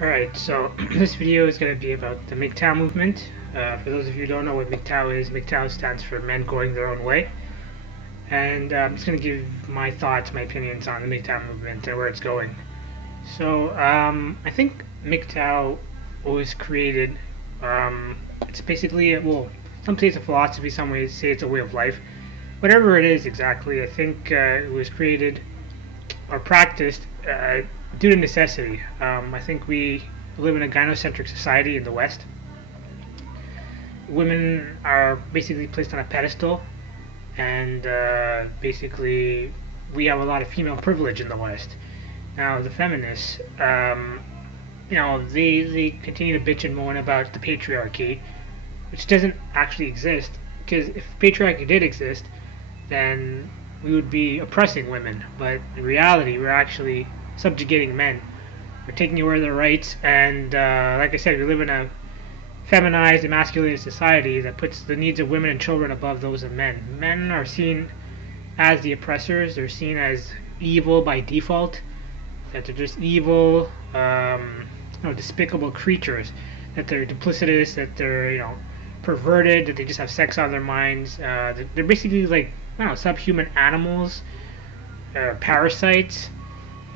Alright, so this video is going to be about the MGTOW movement. For those of you who don't know what MGTOW is, MGTOW stands for Men Going Their Own Way. And I'm just going to give my thoughts, my opinions on the MGTOW movement and where it's going. So I think MGTOW was created, it's basically, well, some say it's a philosophy, some ways say it's a way of life. Whatever it is exactly, I think it was created or practiced due to necessity. I think we live in a gynocentric society in the West. Women are basically placed on a pedestal, and basically we have a lot of female privilege in the West. Now the feminists, they continue to bitch and moan about the patriarchy, which doesn't actually exist. Because if patriarchy did exist, then we would be oppressing women, but in reality we're actually subjugating men. We're taking away their rights, and like I said, we live in a feminized, emasculated society that puts the needs of women and children above those of men. Men are seen as the oppressors. They're seen as evil by default, that they're just evil, despicable creatures, that they're duplicitous, that they're perverted, that they just have sex on their minds. They're basically like, I don't know, subhuman animals, parasites.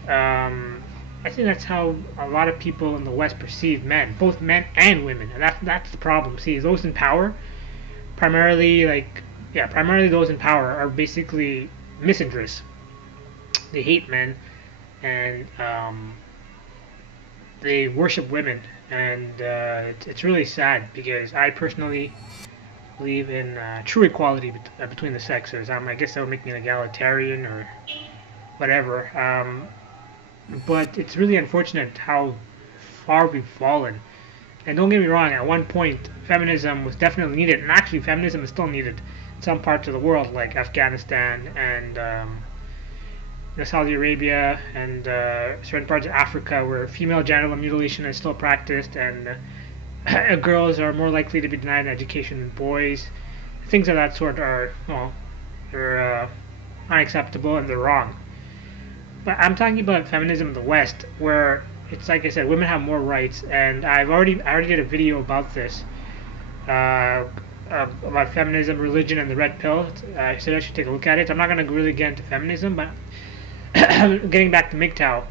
I think that's how a lot of people in the West perceive men, both men and women, and that's the problem. See, those in power, primarily those in power are basically misandrous. They hate men, and they worship women, and it's really sad because I personally believe in true equality between the sexes. I guess that would make me an egalitarian or whatever. But it's really unfortunate how far we've fallen. And don't get me wrong, at one point feminism was definitely needed, and actually feminism is still needed in some parts of the world, like Afghanistan and Saudi Arabia and certain parts of Africa where female genital mutilation is still practiced, and girls are more likely to be denied an education than boys. Things of that sort are, they're unacceptable and they're wrong. But I'm talking about feminism in the West, where it's like I said, women have more rights, and I already did a video about this, about feminism, religion, and the red pill. I said I should take a look at it. I'm not going to really get into feminism, but getting back to MGTOW,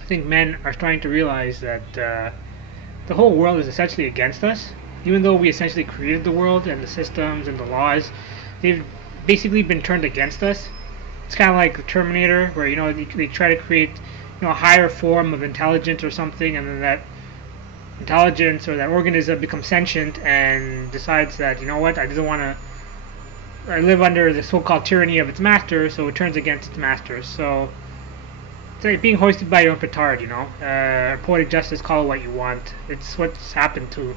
I think men are starting to realize that the whole world is essentially against us. Even though we essentially created the world and the systems and the laws, they've basically been turned against us. It's kind of like the Terminator, where they try to create a higher form of intelligence or something, and then that intelligence or that organism becomes sentient and decides that, you know what, I don't want to live under the so-called tyranny of its master, so it turns against its masters. So it's like being hoisted by your own petard, poetic justice, call it what you want. It's what's happened to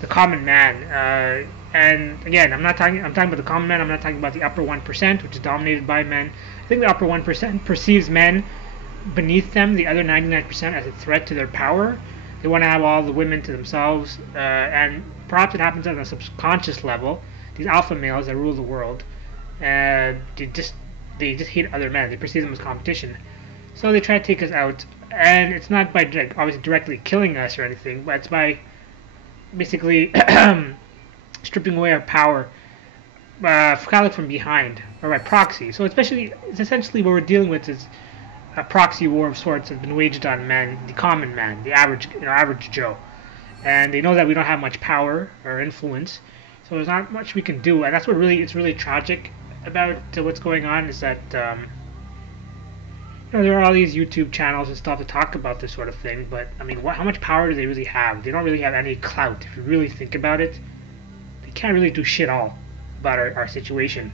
the common man. And again, I'm talking about the common man. I'm not talking about the upper 1%, which is dominated by men. I think the upper 1% perceives men beneath them, the other 99%, as a threat to their power. They want to have all the women to themselves, and perhaps it happens on a subconscious level. These alpha males that rule the world, they just hate other men. They perceive them as competition, so they try to take us out. And it's not by obviously directly killing us or anything, but it's by basically stripping away our power, kind of from behind, or by proxy. So it's essentially what we're dealing with is a proxy war of sorts that's been waged on men, the common man, the average Joe. And they know that we don't have much power or influence, so there's not much we can do. And that's what it's really tragic about what's going on, is that there are all these YouTube channels and stuff to talk about this sort of thing, but I mean, how much power do they really have? They don't really have any clout. If you really think about it, they can't really do shit all about our situation.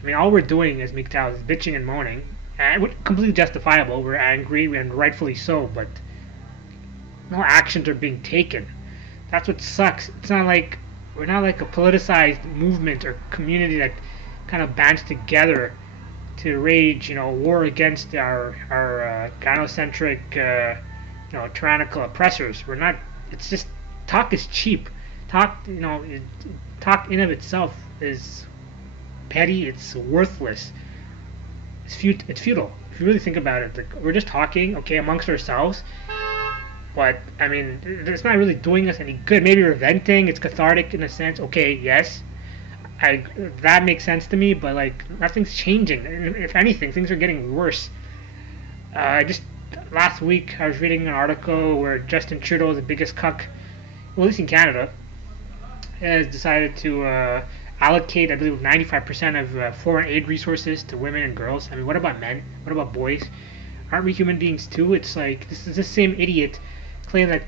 I mean, all we're doing as MGTOW is bitching and moaning, and completely justifiable. We're angry, and rightfully so, but no actions are being taken. That's what sucks. We're not like a politicized movement or community that kind of bands together to wage, war against our gynocentric, tyrannical oppressors. We're not. It's just talk is cheap. Talk in of itself is petty. It's worthless. It's futile. If you really think about it, we're just talking, okay, amongst ourselves. But I mean, it's not really doing us any good. Maybe we're venting. It's cathartic in a sense. Okay, yes, I that makes sense to me. But like nothing's changing. And if anything, things are getting worse. Just last week I was reading an article where Justin Trudeau, the biggest cuck, well, at least in Canada, has decided to allocate, I believe, 95% of foreign aid resources to women and girls. I mean, what about men? What about boys? Aren't we human beings too? It's like this is the same idiot claiming that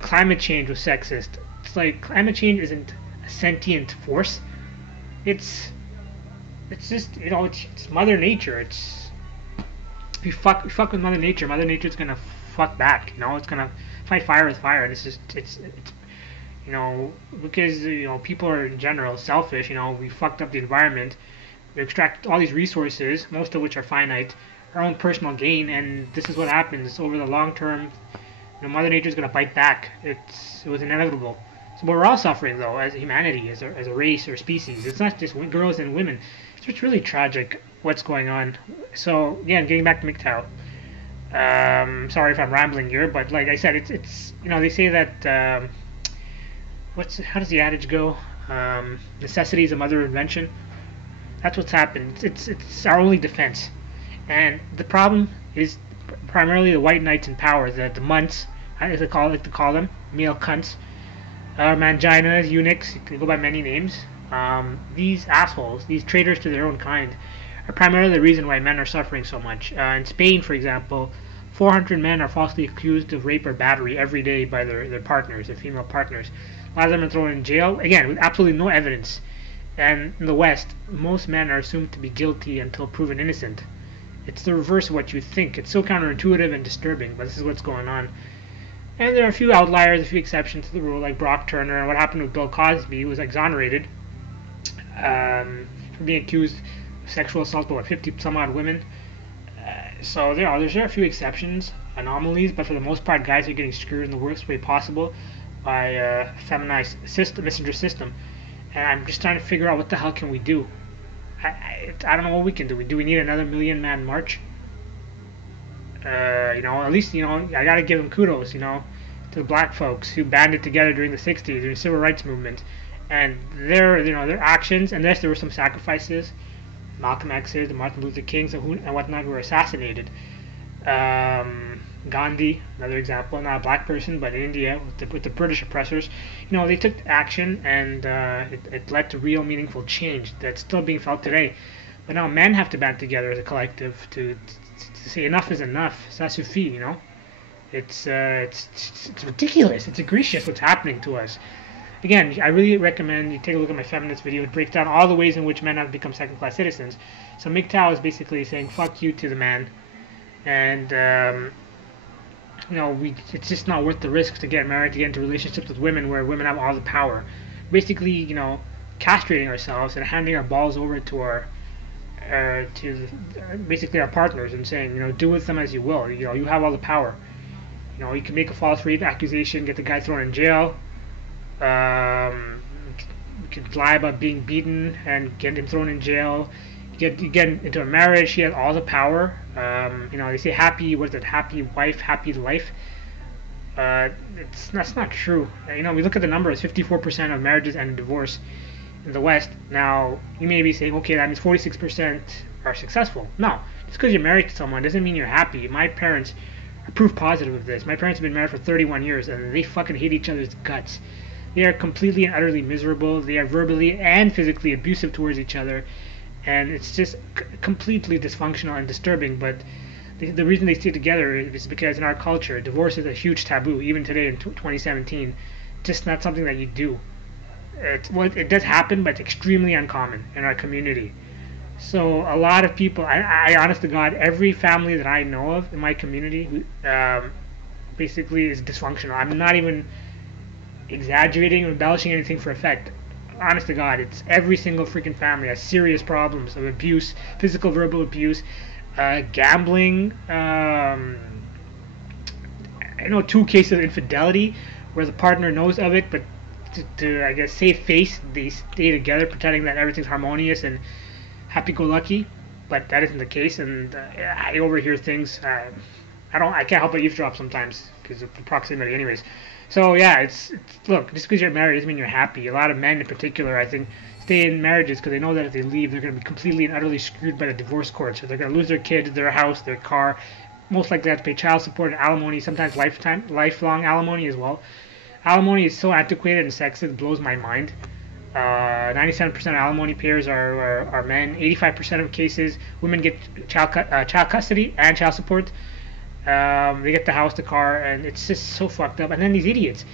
climate change was sexist. It's like climate change isn't a sentient force. It's just it's Mother Nature. It's if you fuck with Mother Nature, Mother Nature's gonna fuck back. It's gonna fight fire with fire. And it's because people are in general selfish. We fucked up the environment. We extract all these resources, most of which are finite, our own personal gain, and this is what happens over the long term. Mother Nature is going to bite back. It was inevitable. So, but we're all suffering though, as humanity, as a race or species. It's not just girls and women. It's really tragic what's going on. So again, getting back to MGTOW. Sorry if I'm rambling here, but like I said, it's they say that how does the adage go? Necessity is a mother of invention. That's what's happened. It's our only defense, and the problem is primarily the white knights in power, the munts, as I like to call them, male cunts, manginas, eunuchs. They go by many names. These assholes, these traitors to their own kind, are primarily the reason why men are suffering so much. In Spain, for example, 400 men are falsely accused of rape or battery every day by their partners, their female partners. A lot of them are thrown in jail, again, with absolutely no evidence. And in the West, most men are assumed to be guilty until proven innocent. It's the reverse of what you think. It's so counterintuitive and disturbing, but this is what's going on. And there are a few outliers, a few exceptions to the rule, like Brock Turner. And what happened with Bill Cosby, who was exonerated for being accused of sexual assault by 50 some odd women. So there are a few exceptions, anomalies, but for the most part, guys are getting screwed in the worst way possible by a feminized messenger system. And I'm just trying to figure out what the hell can we do. I don't know what we can do. Do we need another million-man march? At least, I gotta give them kudos, to the black folks who banded together during the 60s, during the civil rights movement. And their actions, and yes, there were some sacrifices, Malcolm X's, the Martin Luther Kings, and whatnot, who were assassinated. Gandhi, another example, not a black person, but in India, with the British oppressors, they took action, and it led to real meaningful change that's still being felt today. But now men have to band together as a collective to say enough is enough. Ça suffit, It's ridiculous. It's egregious what's happening to us. Again, I really recommend you take a look at my feminist video. It breaks down all the ways in which men have become second-class citizens. So MGTOW is basically saying fuck you to the man, and it's just not worth the risk to get married, to get into relationships with women where women have all the power. Basically, castrating ourselves and handing our balls over to basically our partners and saying, do with them as you will. You have all the power. You can make a false rape accusation, get the guy thrown in jail. You can lie about being beaten and get him thrown in jail. You get into a marriage. She has all the power. They say happy wife, happy life. That's not true. We look at the numbers. 54% of marriages end in divorce in the West. Now, you may be saying, okay, that means 46% are successful. No, just because you're married to someone doesn't mean you're happy. My parents are proof positive of this. My parents have been married for 31 years, and they fucking hate each other's guts. They are completely and utterly miserable. They are verbally and physically abusive towards each other, and it's just completely dysfunctional and disturbing. But the reason they stay together is because in our culture, divorce is a huge taboo, even today in 2017. Just not something that you do. It does happen, but it's extremely uncommon in our community. So a lot of people, I honest to God, every family that I know of in my community basically is dysfunctional. I'm not even exaggerating or embellishing anything for effect. Honest to God, it's every single freaking family has serious problems of abuse, physical, verbal abuse, gambling. I know 2 cases of infidelity where the partner knows of it, but to I guess save face, they stay together, pretending that everything's harmonious and happy-go-lucky. But that isn't the case, and I overhear things. I can't help but eavesdrop sometimes because of the proximity, anyways. So yeah, it's look, just because you're married doesn't mean you're happy. A lot of men, in particular, I think, stay in marriages because they know that if they leave, they're going to be completely and utterly screwed by the divorce court. So they're going to lose their kids, their house, their car. Most likely, they have to pay child support and alimony, sometimes lifelong alimony as well. Alimony is so antiquated and sexist, it blows my mind. 97% of alimony payers are men. 85% of cases, women get child custody and child support. They get the house, the car, and it's just so fucked up. And then these idiots,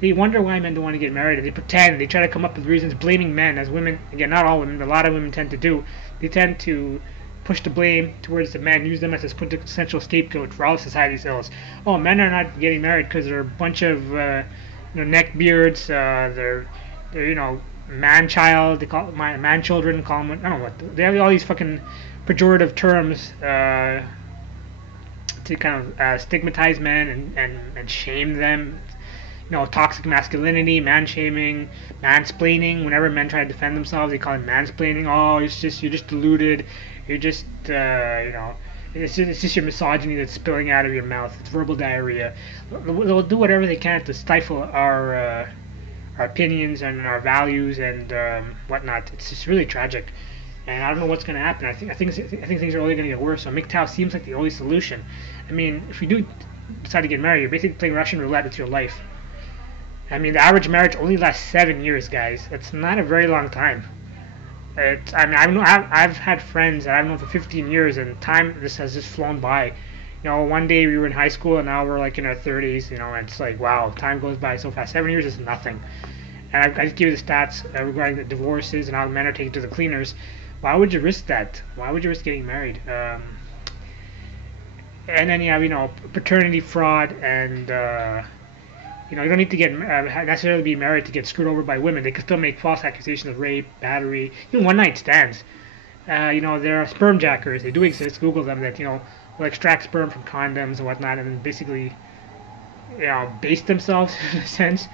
they wonder why men don't want to get married. And they pretend, they try to come up with reasons blaming men, as women, again, not all women, but a lot of women tend to do. They tend to push the blame towards the men, use them as a potential scapegoat for all of society's ills. Oh, men are not getting married because they're a bunch of neckbeards. They're man-child. They call it man-children. Call them, I don't know what. They have all these fucking pejorative terms to kind of stigmatize men and shame them. Toxic masculinity, man-shaming, mansplaining. Whenever men try to defend themselves, they call it mansplaining. Oh, you're just deluded. You're just, it's just your misogyny that's spilling out of your mouth. It's verbal diarrhea. They'll do whatever they can to stifle our opinions and our values and whatnot. It's just really tragic, and I don't know what's going to happen. I think things are only going to get worse. So MGTOW seems like the only solution. I mean, if you do decide to get married, you're basically playing Russian roulette with your life. I mean, the average marriage only lasts 7 years, guys. It's not a very long time. I've had friends that I've known for 15 years, and time this has just flown by. One day we were in high school, and now we're like in our 30s. And it's like, wow, time goes by so fast. 7 years is nothing. And I just give you the stats regarding the divorces and how men are taken to the cleaners. Why would you risk that? Why would you risk getting married? And then you have paternity fraud, and you don't need to get necessarily be married to get screwed over by women. They can still make false accusations of rape, battery, even one night stands. There are sperm jackers. They do exist. Google them. That will extract sperm from condoms and whatnot, and then basically base themselves in a sense,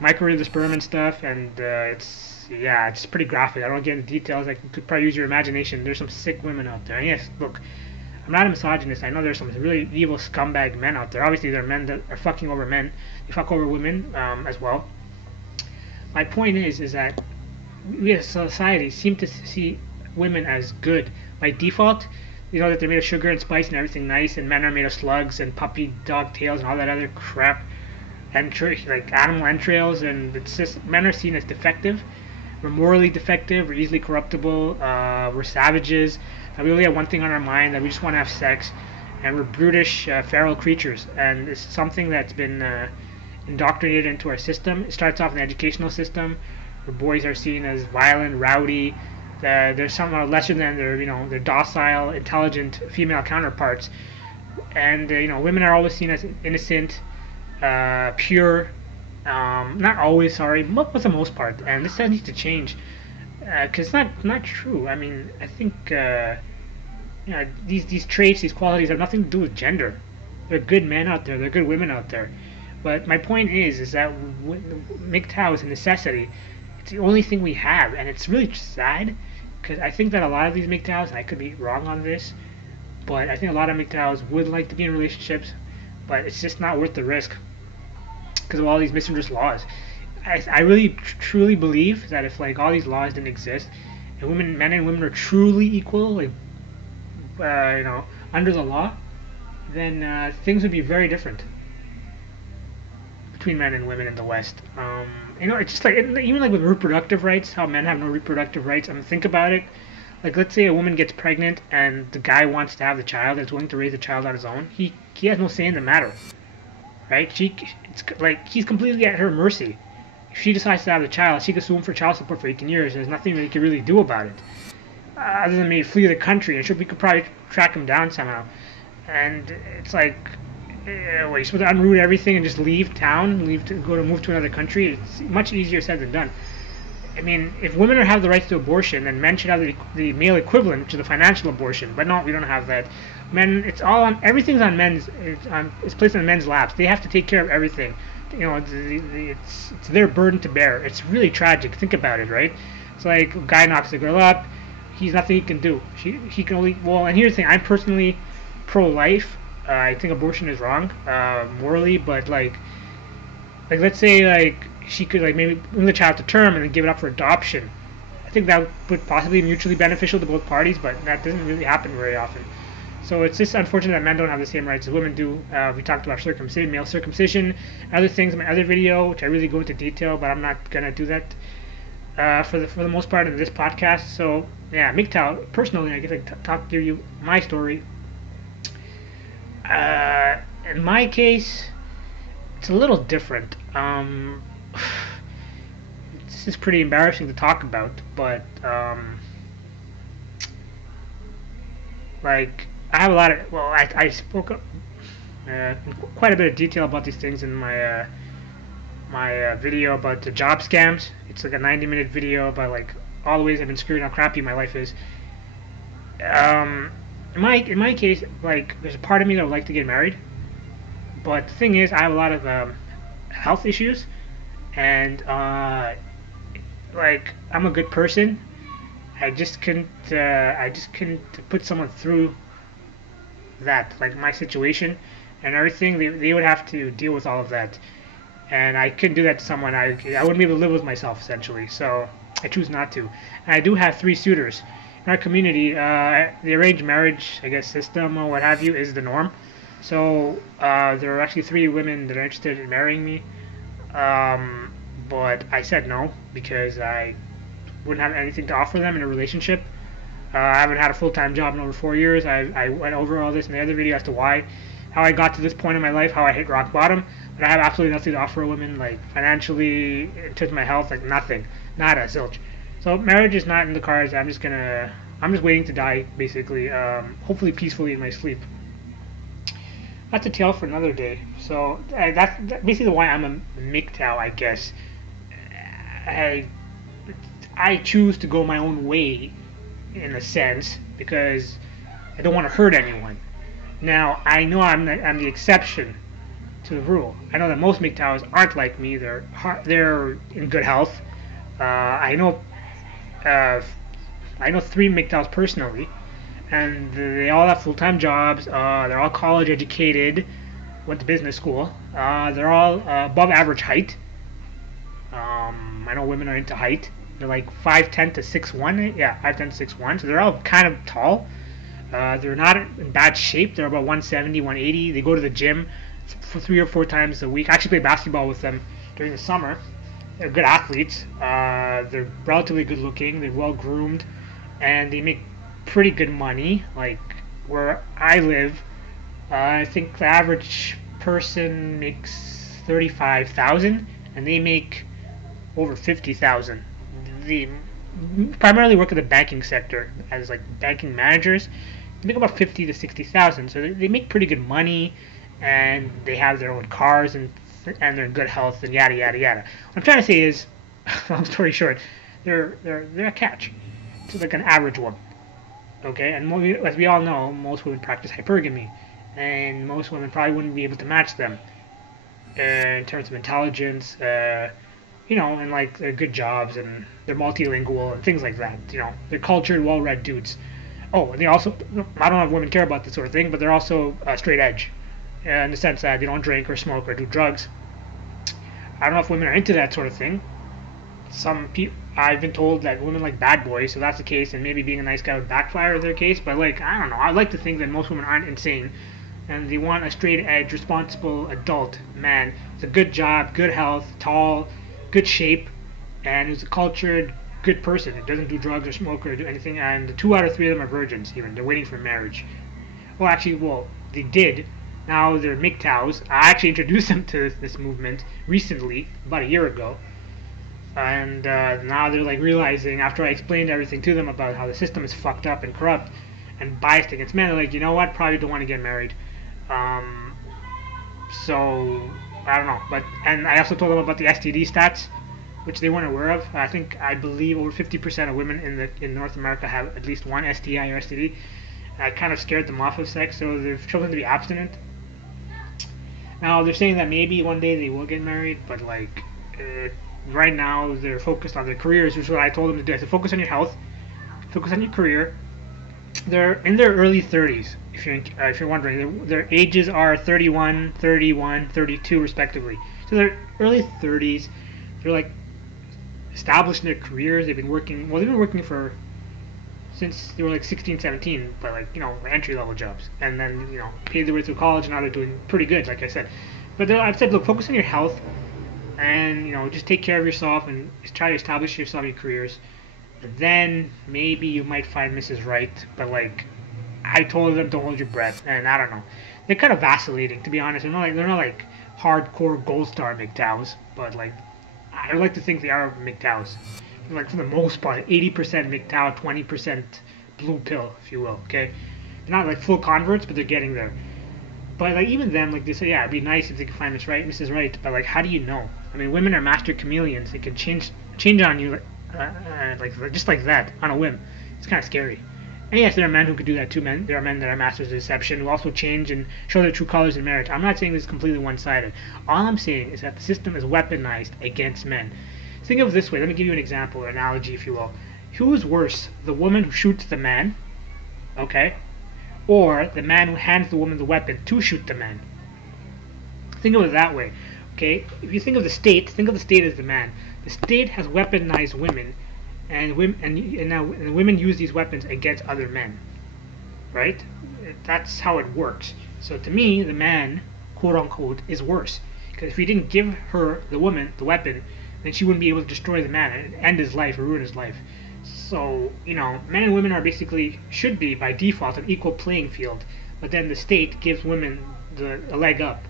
microwave the sperm and stuff. And it's pretty graphic. I don't get into details. I could probably use your imagination. There's some sick women out there. And yes, look, I'm not a misogynist. I know there's some really evil scumbag men out there. Obviously, there are men that are fucking over men. They fuck over women as well. My point is that we as a society seem to see women as good. By default, that they're made of sugar and spice and everything nice, and men are made of slugs and puppy dog tails and all that other crap, and like animal entrails, and it's just men are seen as defective. We're morally defective. We're easily corruptible. We're savages. We only have one thing on our mind, that we just want to have sex, and we're brutish, feral creatures. And it's something that's been indoctrinated into our system. It starts off in the educational system, where boys are seen as violent, rowdy. They're somehow lesser than their docile, intelligent female counterparts. And women are always seen as innocent, pure. Not always, sorry, but for the most part. And this needs to change. Because it's not true. I mean, I think these traits, these qualities have nothing to do with gender. There are good men out there. There are good women out there. But my point is that MGTOW is a necessity. It's the only thing we have, and it's really sad. Because I think that a lot of these MGTOWs, and I could be wrong on this, but I think a lot of MGTOWs would like to be in relationships, but it's just not worth the risk because of all these misandrist laws. I really truly believe that if all these laws didn't exist, and men and women are truly equal, under the law, then things would be very different between men and women in the West. It's just even with reproductive rights, how men have no reproductive rights. I mean, think about it. Let's say a woman gets pregnant and the guy wants to have the child and is willing to raise the child on his own. He has no say in the matter, right? He's completely at her mercy. If she decides to have the child, she could sue him for child support for 18 years. There's nothing that he can really do about it, other than maybe flee the country. And we could probably track him down somehow. And it's you're supposed to unroot everything and just leave town, move to another country. It's much easier said than done. I mean, if women have the rights to abortion, then men should have the male equivalent to the financial abortion. But no, we don't have that. Men, everything's on men's. It's placed on men's laps. They have to take care of everything. It's their burden to bear. It's really tragic. Think about it, right? It's like a guy knocks the girl up. He's nothing he can do. He can only. Well, and here's the thing. I'm personally pro-life. I think abortion is wrong, morally, but like let's say like she could like maybe bring the child to term and then give it up for adoption. I think that would possibly be mutually beneficial to both parties, but that doesn't really happen very often. So it's just unfortunate that men don't have the same rights as women do. We talked about circumcision, male circumcision, other things in my other video, which I really go into detail, but I'm not gonna do that for the most part in this podcast. So yeah, MGTOW. Personally, I guess I give you my story. In my case, it's a little different. This is pretty embarrassing to talk about, but like I have a lot of I spoke in quite a bit of detail about these things in my video about the job scams. It's like a 90-minute video about like all the ways I've been screwed, how crappy my life is. In my case, like there's a part of me that would like to get married, but the thing is, I have a lot of health issues, and like I'm a good person. I just couldn't put someone through that, like my situation and everything. They would have to deal with all of that, and I couldn't do that to someone. I wouldn't be able to live with myself essentially. So I choose not to. And I do have 3 suitors in our community. The arranged marriage, I guess, system or what have you is the norm. So there are actually 3 women that are interested in marrying me, but I said no because I wouldn't have anything to offer them in a relationship. I haven't had a full-time job in over 4 years. I went over all this in the other video as to how I got to this point in my life, how I hit rock bottom. But I have absolutely nothing to offer a woman, like financially, in terms of my health, like nothing, nada, zilch. So marriage is not in the cards. I'm just waiting to die, basically. Hopefully peacefully in my sleep. That's a tale for another day. So that's basically why I'm a MGTOW, I guess. I choose to go my own way, in a sense, because I don't want to hurt anyone. Now, I know I'm the exception to the rule. I know that most MGTOWs aren't like me. They're in good health. I know 3 MGTOWs personally, and they all have full-time jobs. They're all college educated, went to business school. They're all above average height. I know women are into height. They're like 5'10" to 6'1". Yeah, 5'10" to 6'1". So they're all kind of tall. They're not in bad shape. They're about 170, 180. They go to the gym for 3 or 4 times a week. I actually play basketball with them during the summer. They're good athletes. They're relatively good looking. They're well groomed, and they make pretty good money. Like where I live, I think the average person makes 35,000, and they make over 50,000. They primarily work in the banking sector as like banking managers. They make about 50 to 60,000, so they make pretty good money, and they have their own cars and they're in good health and yada yada yada. What I'm trying to say is, long story short, they're a catch to like an average woman. Okay, and as we all know, most women practice hypergamy, and most women probably wouldn't be able to match them in terms of intelligence. And like they're good jobs and they're multilingual and things like that. They're cultured, well-read dudes. Oh, and they also, I don't know if women care about this sort of thing, but they're also straight edge in the sense that they don't drink or smoke or do drugs. I don't know if women are into that sort of thing. I've been told that women like bad boys, so that's the case, and maybe being a nice guy would backfire in their case, but like, I don't know. I like to think that most women aren't insane, and they want a straight edge, responsible adult man with a good job, good health, tall, good shape, and who's a cultured, good person. It doesn't do drugs or smoke or do anything. And 2 out of 3 of them are virgins. Even they're waiting for marriage. Well, they did. Now they're MGTOWs. I actually introduced them to this movement recently, about a year ago, and now they're like realizing after I explained everything to them about how the system is fucked up and corrupt and biased against men. They're like, you know what? Probably don't want to get married. So I don't know, and I also told them about the STD stats, which they weren't aware of. I believe over 50% of women in North America have at least one STI or STD. I kind of scared them off of sex, so they've chosen to be abstinent. Now they're saying that maybe one day they will get married, but like right now they're focused on their careers, which is what I told them to do. I said, focus on your health, focus on your career. They're in their early 30s, if you're wondering, their ages are 31, 31, 32 respectively. So they're early 30s. They're like established in their careers. They've been working. Well, they've been working for since they were like 16, 17, but like entry level jobs, and then paid their way through college, and now they're doing pretty good, like I said. But I've said, look, focus on your health, and just take care of yourself and try to establish yourself in your careers. And then maybe you might find Mrs. Right, but like I told them, don't hold your breath, and I don't know. They're kind of vacillating, to be honest. They're not like hardcore gold star MGTOWs, but like I like to think they are MGTOWs. Like for the most part, 80% MGTOW, 20% blue pill, if you will. Okay, they're not like full converts, but they're getting there. But like even them, like they say, yeah, it'd be nice if they could find Mrs. Right. But like, how do you know? I mean, women are master chameleons. They can change on you, like just like that on a whim. It's kind of scary. And yes, there are men who could do that too. There are men that are masters of deception who also change and show their true colors in marriage. I'm not saying this is completely one-sided. All I'm saying is that the system is weaponized against men. Think of it this way. Let me give you an example, or analogy, if you will. Who is worse, the woman who shoots the man, okay, or the man who hands the woman the weapon to shoot the man? Think of it that way, okay? If you think of the state as the man. The state has weaponized women, and now women use these weapons against other men, right? That's how it works. So to me, the man, quote unquote, is worse, because if he didn't give the woman, the weapon, then she wouldn't be able to destroy the man and end his life or ruin his life. So, men and women are should be by default an equal playing field, but then the state gives women a leg up,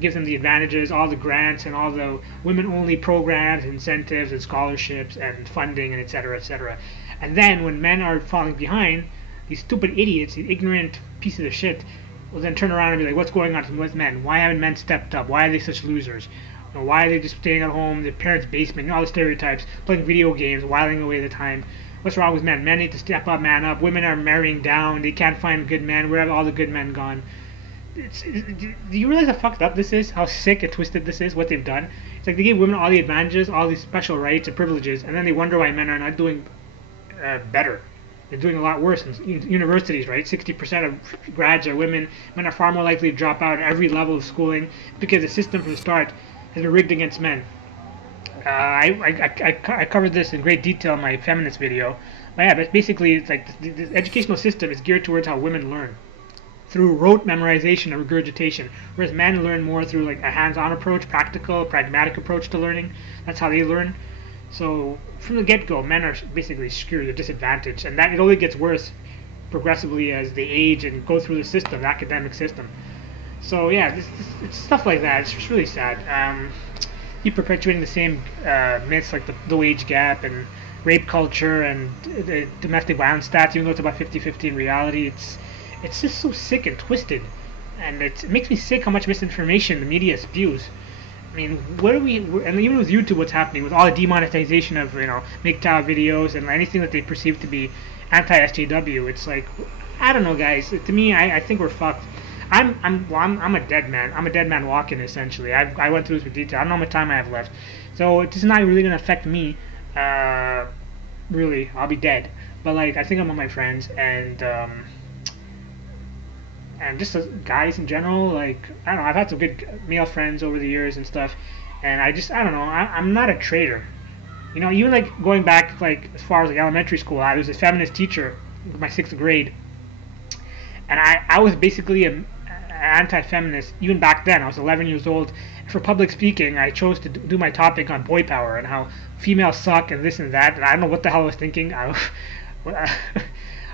gives them the advantages, all the grants and all the women-only programs, incentives and scholarships and funding and etc., etc. And then when men are falling behind, these stupid idiots, these ignorant pieces of shit, will then turn around and be like, what's going on with men? Why haven't men stepped up? Why are they such losers? Why are they just staying at home, their parents' basement, all the stereotypes, playing video games, whiling away the time? What's wrong with men? Men need to step up, man up. Women are marrying down. They can't find good men. Where have all the good men gone? Do you realize how fucked up this is? How sick and twisted this is, what they've done? It's like they give women all the advantages, all these special rights and privileges, and then they wonder why men are not doing better. They're doing a lot worse in universities, right? 60% of grads are women. Men are far more likely to drop out at every level of schooling because the system from the start has been rigged against men. I covered this in great detail in my feminist video. But yeah, but basically it's like the educational system is geared towards how women learn, through rote memorization and regurgitation, whereas men learn more through like a hands-on approach, practical, pragmatic approach to learning. That's how they learn. So from the get-go, men are basically screwed, they're disadvantaged, and that it only gets worse progressively as they age and go through the academic system. So yeah, it's stuff like that. It's just really sad. Keep perpetuating the same myths like the wage gap and rape culture and the domestic violence stats, even though it's about 50-50 in reality. It's just so sick and twisted, and it makes me sick how much misinformation the media spews. I mean, and even with YouTube, what's happening with all the demonetization of MGTOW videos and anything that they perceive to be anti-SJW. It's like, I don't know, guys. To me, I think we're fucked. I'm a dead man. I'm a dead man walking, essentially. I went through this with detail. I don't know how much time I have left, so it's not really gonna affect me. Really, I'll be dead. But like, I think I'm with my friends and just guys in general. Like, I don't know. I've had some good male friends over the years and stuff, and I don't know. I'm not a traitor. Even like going back like as far as like elementary school, I was a feminist teacher in my 6th grade, and I was basically an anti-feminist even back then. I was 11 years old. For public speaking, I chose to do my topic on boy power and how females suck and this and that. And I don't know what the hell I was thinking. I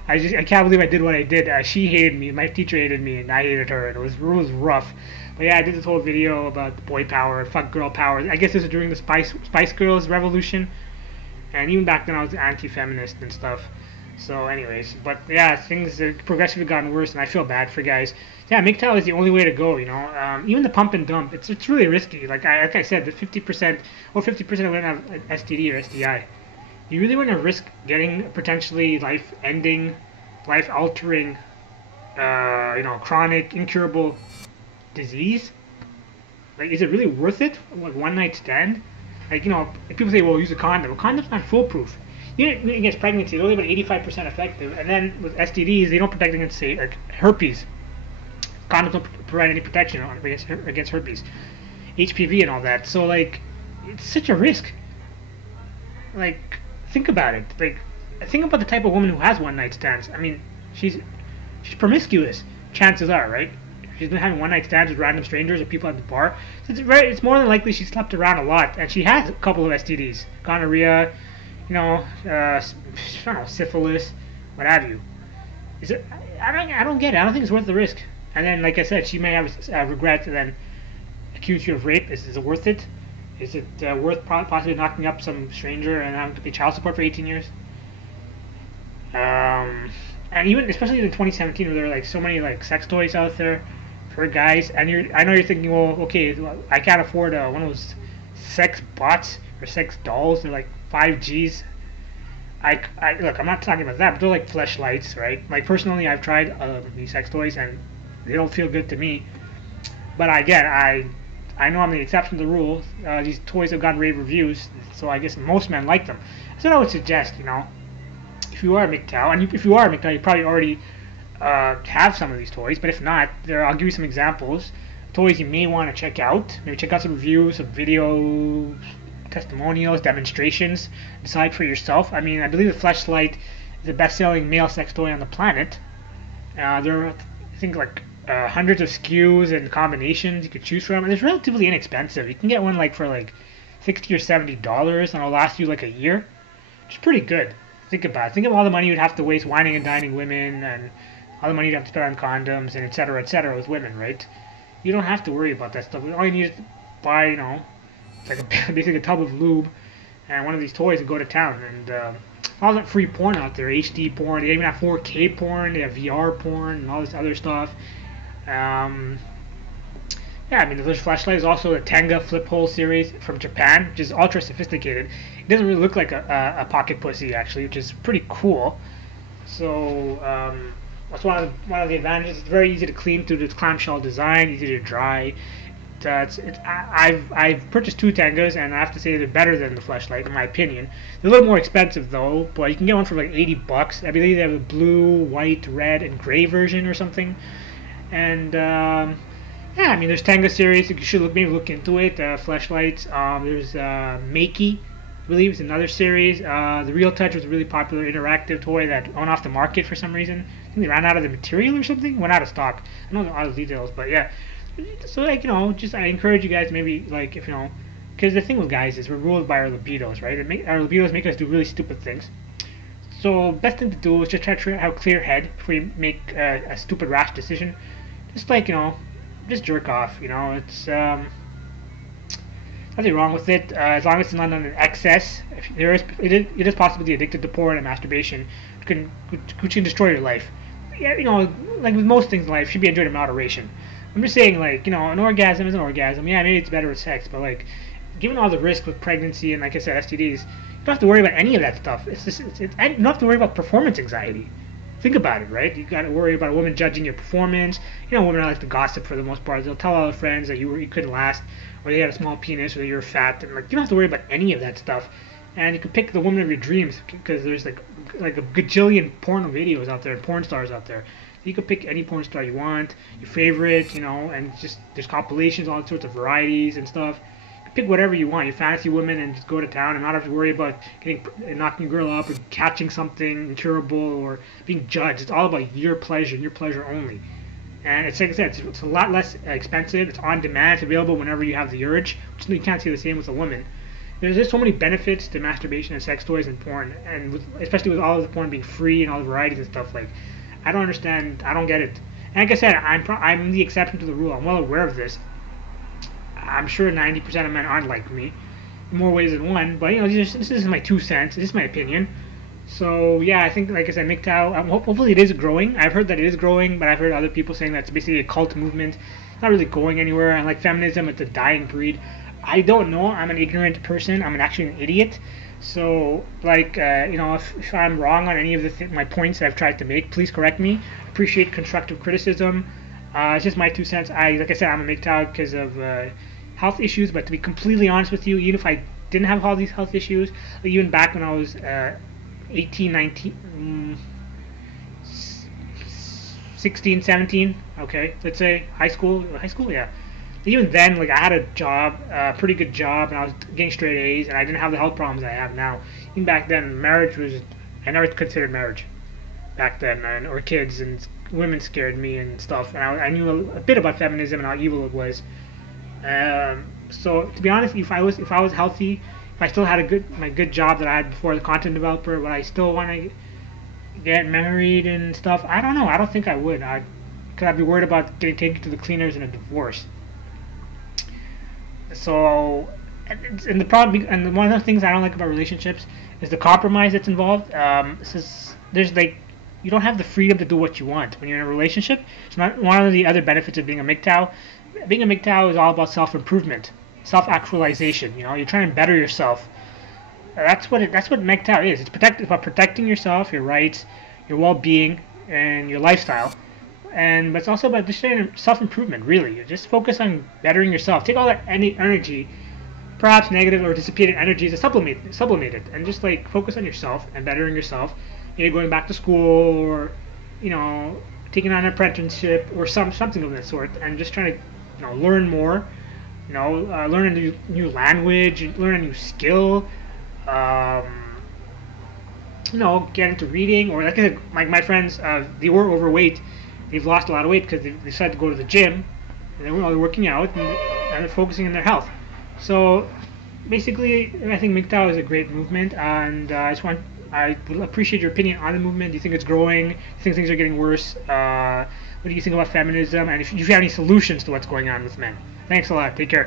can't believe I did what I did. She hated me, my teacher hated me, and I hated her. It was rough. But yeah, I did this whole video about boy power, fuck girl power. I guess this was during the Spice Girls revolution, and even back then I was anti-feminist and stuff. So anyways, but yeah, things have progressively gotten worse, and I feel bad for guys. Yeah, MGTOW is the only way to go, even the pump and dump, it's really risky. Like I said, the 50% of women have STD or STI. You really want to risk getting potentially life-ending, life-altering, chronic, incurable disease? Like, is it really worth it? Like, one night stand? Like, people say, well, use a condom. A condom's not foolproof. even against pregnancy, they're only about 85% effective. And then with STDs, they don't protect against, say, like herpes. Condoms don't provide any protection against herpes, HPV, and all that. So like, it's such a risk. Like, think about it. Like, think about the type of woman who has one night stands. I mean, she's promiscuous. Chances are, right? She's been having one night stands with random strangers or people at the bar. So it's more than likely she slept around a lot, and she has a couple of STDs, gonorrhea, I don't know, syphilis, what have you. Is it? I don't get it. I don't think it's worth the risk. And then, like I said, she may have regrets and then accuse you of rape. Is it worth it? Is it worth possibly knocking up some stranger and having to pay child support for 18 years? And even especially in 2017, where there are like so many like sex toys out there for guys, and I know you're thinking, well, okay, I can't afford one of those sex bots or sex dolls. They're like 5Gs. I look, I'm not talking about that, but they're like fleshlights, right? Like personally, I've tried these sex toys and they don't feel good to me. But again, I know I'm the exception to the rule. These toys have gotten rave reviews, so I guess most men like them. So I would suggest, if you are a MGTOW, and if you are a MGTOW, you probably already have some of these toys. But if not, I'll give you some examples. Toys you may want to check out. Maybe check out some reviews, some video testimonials, demonstrations. Decide for yourself. I mean, I believe the Fleshlight is the best-selling male sex toy on the planet. There are, I think, like hundreds of SKUs and combinations you could choose from, and it's relatively inexpensive. You can get one like for like $60 or $70, and it'll last you like a year, which is pretty good. Think about it. Think of all the money you'd have to waste whining and dining women, and all the money you'd have to spend on condoms, and et cetera, with women, right? You don't have to worry about that stuff. All you need is to buy, like basically a tub of lube and one of these toys and go to town. And all that free porn out there, HD porn, they even have 4K porn, they have VR porn, and all this other stuff. Yeah, I mean, the Fleshlight is also a Tenga flip hole series from Japan, which is ultra sophisticated. It doesn't really look like a pocket pussy, actually, which is pretty cool. So that's one of the advantages. It's very easy to clean through this clamshell design, easy to dry. I've purchased two Tengas, and I have to say they're better than the Fleshlight in my opinion. They're a little more expensive though, but you can get one for like $80. I believe they have a blue, white, red, and gray version or something. And yeah, I mean, there's Tenga series. You should maybe look into it. Fleshlights. There's Makey, I believe, is another series. The Real Touch was a really popular interactive toy that went off the market for some reason. I think they ran out of the material or something. Went out of stock. I don't know all the details, but yeah. So like, just I encourage you guys, maybe like, if because the thing with guys is we're ruled by our libidos, right? Our libidos make us do really stupid things. So best thing to do is just try to have a clear head before you make a stupid rash decision. Just like, just jerk off. It's nothing wrong with it, as long as it's not done in excess. It is possible to be addicted to porn and masturbation, which can destroy your life. Yeah, like with most things in life, should be enjoyed in moderation. I'm just saying, like, an orgasm is an orgasm. Yeah, maybe it's better with sex, but like, given all the risk with pregnancy and, like I said, STDs, you don't have to worry about any of that stuff. You don't have to worry about performance anxiety. Think about it, right? You got to worry about a woman judging your performance. Women are like to gossip for the most part. They'll tell all their friends that you couldn't last, or they had a small penis, or that you're fat. And like, you don't have to worry about any of that stuff. And you can pick the woman of your dreams, because there's like a gajillion porn videos out there and porn stars out there. You can pick any porn star you want, your favorite, and just there's compilations, all sorts of varieties and stuff. You can pick whatever you want, your fantasy woman, and just go to town and not have to worry about knocking a girl up or catching something incurable or being judged. It's all about your pleasure and your pleasure only. And it's like I said, it's a lot less expensive. It's on demand. It's available whenever you have the urge. Which you can't say the same with a woman. There's just so many benefits to masturbation and sex toys and porn, and especially with all of the porn being free and all the varieties and stuff. Like, I don't understand. I don't get it. And like I said, I'm the exception to the rule. I'm well aware of this. I'm sure 90% of men aren't like me, in more ways than one. But this is my 2 cents. This is my opinion. So yeah, I think, like I said, MGTOW. Hopefully it is growing. I've heard that it is growing, but I've heard other people saying that it's basically a cult movement. It's not really going anywhere. And like feminism, it's a dying breed. I don't know. I'm an ignorant person. I'm actually an idiot. So, like, if I'm wrong on any of my points that I've tried to make, please correct me. Appreciate constructive criticism. It's just my 2 cents. Like I said, I'm a MGTOW because of health issues. But to be completely honest with you, even if I didn't have all these health issues, like even back when I was 18, 19, 16, 17. Okay, let's say high school, yeah. Even then, like I had a job, a pretty good job, and I was getting straight A's, and I didn't have the health problems I have now. Even back then, marriage was, I never considered marriage back then, or kids, and women scared me and stuff. And I knew a bit about feminism and how evil it was. So to be honest, if I was healthy, if I still had my good job that I had before, the content developer, but I still want to get married and stuff, I don't know. I don't think I would. Because I'd be worried about getting taken to the cleaners in a divorce. So, and the problem, and one of the things I don't like about relationships is the compromise that's involved. There's like, you don't have the freedom to do what you want when you're in a relationship. It's not one of the other benefits of being a MGTOW. Being a MGTOW is all about self-improvement, self-actualization. You know, you're trying to better yourself. That's what MGTOW is. It's about protecting yourself, your rights, your well-being, and your lifestyle. But it's also about just self-improvement. Really, you just focus on bettering yourself. Take all that energy, perhaps negative or dissipated energies, and sublimate it, and just like focus on yourself and bettering yourself. Maybe going back to school, or taking on an apprenticeship or something of that sort, and just trying to learn more. Learn a new language, learn a new skill. Get into reading, or like I said, my friends, they were overweight. They've lost a lot of weight because they decided to go to the gym, and they're working out and they're focusing on their health. So basically, I think MGTOW is a great movement, and I would appreciate your opinion on the movement. Do you think it's growing? Do you think things are getting worse? What do you think about feminism? And if you have any solutions to what's going on with men? Thanks a lot. Take care.